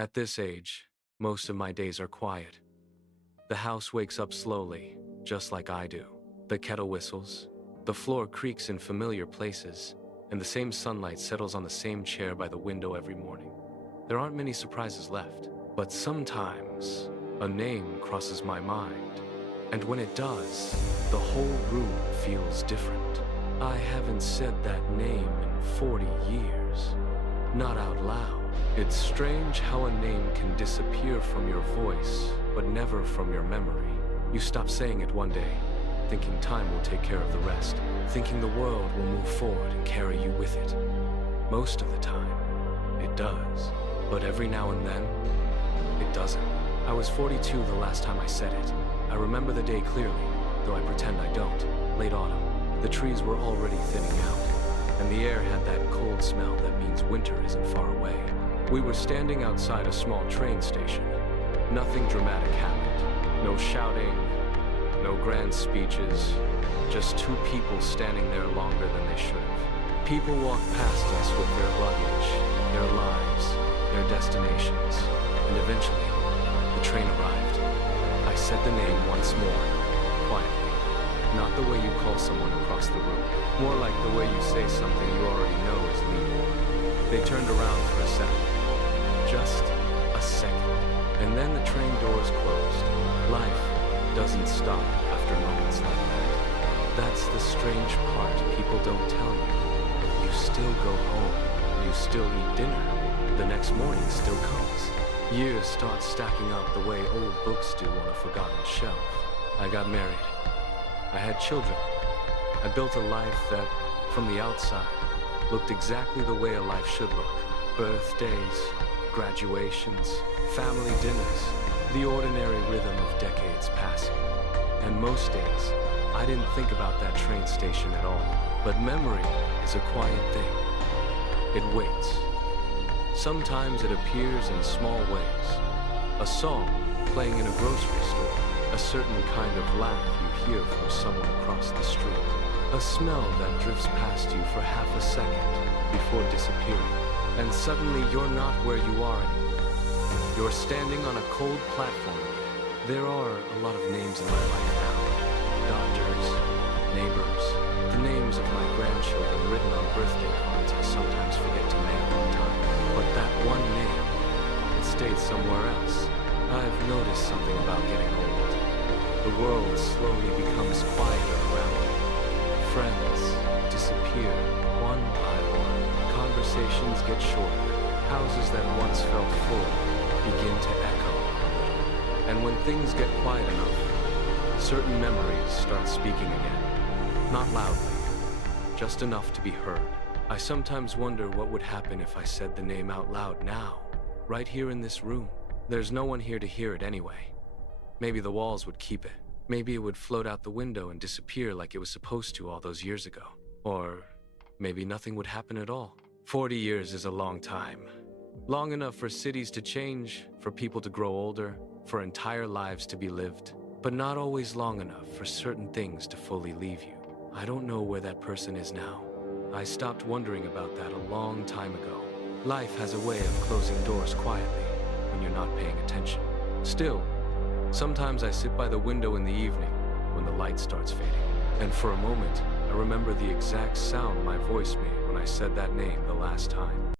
At this age, most of my days are quiet. The house wakes up slowly, just like I do. The kettle whistles, the floor creaks in familiar places, and the same sunlight settles on the same chair by the window every morning. There aren't many surprises left, but sometimes a name crosses my mind, and when it does, the whole room feels different. I haven't said that name in 40 years. Not out loud. It's strange how a name can disappear from your voice, but never from your memory. You stop saying it one day, thinking time will take care of the rest, thinking the world will move forward and carry you with it. Most of the time, it does. But every now and then, it doesn't. I was 42 the last time I said it. I remember the day clearly, though I pretend I don't. Late autumn. The trees were already thinning out, and the air had that cold smell that means winter isn't far away. We were standing outside a small train station. Nothing dramatic happened. No shouting, no grand speeches, just two people standing there longer than they should have. People walked past us with their luggage, their lives, their destinations, and eventually, the train arrived. I said the name once more, quietly. Not the way you call someone across the room, more like the way you say something you already know is leaving. They turned around for a second. Just a second. And then the train doors closed. Life doesn't stop after moments like that. That's the strange part people don't tell you. You still go home. You still eat dinner. The next morning still comes. Years start stacking up the way old books do on a forgotten shelf. I got married. I had children. I built a life that, from the outside, looked exactly the way a life should look. Birthdays, graduations, family dinners, the ordinary rhythm of decades passing. And most days, I didn't think about that train station at all. But memory is a quiet thing. It waits. Sometimes it appears in small ways. A song playing in a grocery store. A certain kind of laugh you hear from someone across the street. A smell that drifts past you for half a second before disappearing. And suddenly you're not where you are anymore. You're standing on a cold platform again. There are a lot of names in my life now. Doctors, neighbors, the names of my grandchildren written on birthday cards I sometimes forget to mail on time. But that one name, it stayed somewhere else. I've noticed something about getting old. The world slowly becomes quieter around you. Friends disappear one by one. Conversations get shorter. Houses that once felt full begin to echo a little. And when things get quiet enough, certain memories start speaking again. Not loudly, just enough to be heard. I sometimes wonder what would happen if I said the name out loud now, right here in this room. There's no one here to hear it anyway. Maybe the walls would keep it. Maybe it would float out the window and disappear like it was supposed to all those years ago. Or maybe nothing would happen at all. 40 years is a long time. Long enough for cities to change, for people to grow older, for entire lives to be lived. But not always long enough for certain things to fully leave you. I don't know where that person is now. I stopped wondering about that a long time ago. Life has a way of closing doors quietly when you're not paying attention. Still, sometimes I sit by the window in the evening when the light starts fading. And for a moment, I remember the exact sound my voice made when I said that name the last time.